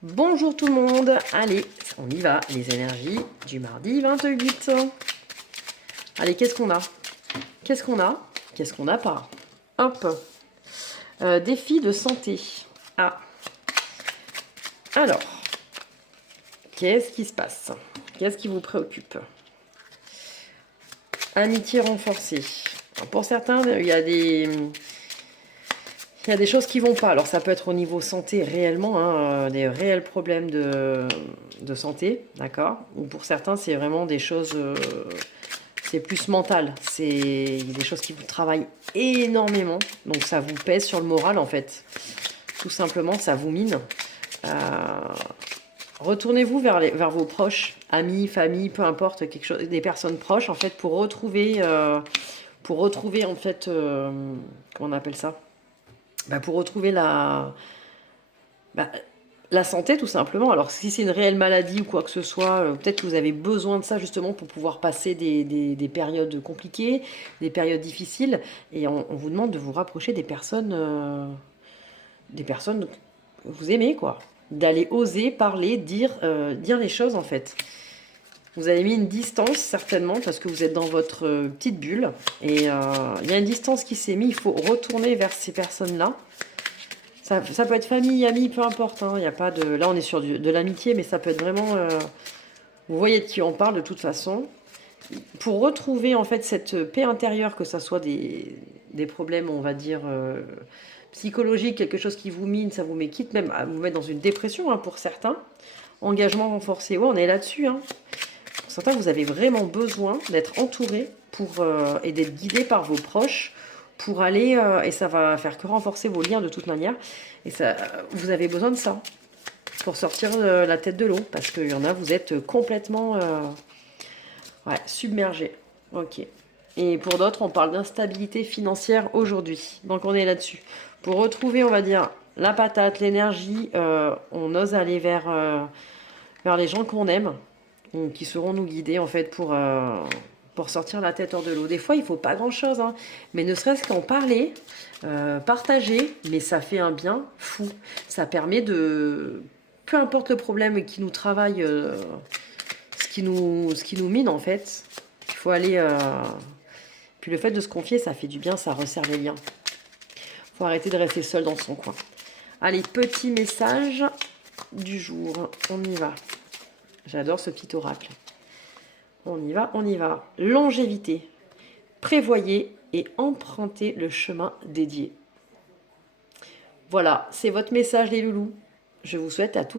Bonjour tout le monde, allez, on y va, les énergies du mardi 28. Allez, qu'est-ce qu'on a? Qu'est-ce qu'on a? Qu'est-ce qu'on n'a pas? Hop, défi de santé. Ah, alors, qu'est-ce qui se passe? Qu'est-ce qui vous préoccupe? Amitié renforcée. Alors, pour certains, il y a des choses qui vont pas. Alors ça peut être au niveau santé réellement, hein, des réels problèmes de santé, d'accord? Ou pour certains, c'est vraiment des choses, c'est plus mental. C'est des choses qui vous travaillent énormément. Donc ça vous pèse sur le moral en fait. Tout simplement, ça vous mine. Euh, Retournez-vous vers vos proches, amis, famille, peu importe, quelque chose, des personnes proches en fait, pour retrouver en fait, comment on appelle ça? Pour retrouver bah, la santé tout simplement. Alors si c'est une réelle maladie ou quoi que ce soit, peut-être que vous avez besoin de ça justement pour pouvoir passer des périodes compliquées, des périodes difficiles. Et on vous demande de vous rapprocher des personnes que vous aimez, quoi. D'aller oser parler, dire les choses en fait. Vous avez mis une distance certainement parce que vous êtes dans votre petite bulle. Et il y a une distance qui s'est mise, il faut retourner vers ces personnes-là. Ça peut être famille, amis, peu importe. Hein, y a pas de... Là, on est sur de l'amitié, mais ça peut être vraiment... Vous voyez de qui on parle de toute façon. Pour retrouver en fait cette paix intérieure, que ça soit des problèmes, on va dire, psychologiques, quelque chose qui vous mine, ça vous met quitte même à vous mettre dans une dépression, hein, pour certains. Engagement renforcé, ouais, on est là-dessus. Hein. Pour certains, vous avez vraiment besoin d'être entouré et d'être guidé par vos proches pour aller, et ça va faire que renforcer vos liens de toute manière. Et ça, vous avez besoin de ça pour sortir la tête de l'eau, parce qu'il y en a, vous êtes complètement submergé. Ok. Et pour d'autres, on parle d'instabilité financière aujourd'hui. Donc on est là-dessus. Pour retrouver, on va dire, la patate, l'énergie, on ose aller vers les gens qu'on aime, qui seront nous guider en fait pour sortir la tête hors de l'eau. Des fois, il faut pas grand-chose, hein, mais ne serait-ce qu'en parler, partager, mais ça fait un bien fou. Ça permet de... Peu importe le problème qui nous travaille, ce qui nous mine en fait, il faut aller... Puis le fait de se confier, ça fait du bien, ça resserre les liens. Faut arrêter de rester seul dans son coin. Allez, petit message du jour, on y va. J'adore ce petit oracle. On y va, on y va. Longévité. Prévoyez et empruntez le chemin dédié. Voilà, c'est votre message les loulous. Je vous souhaite à tous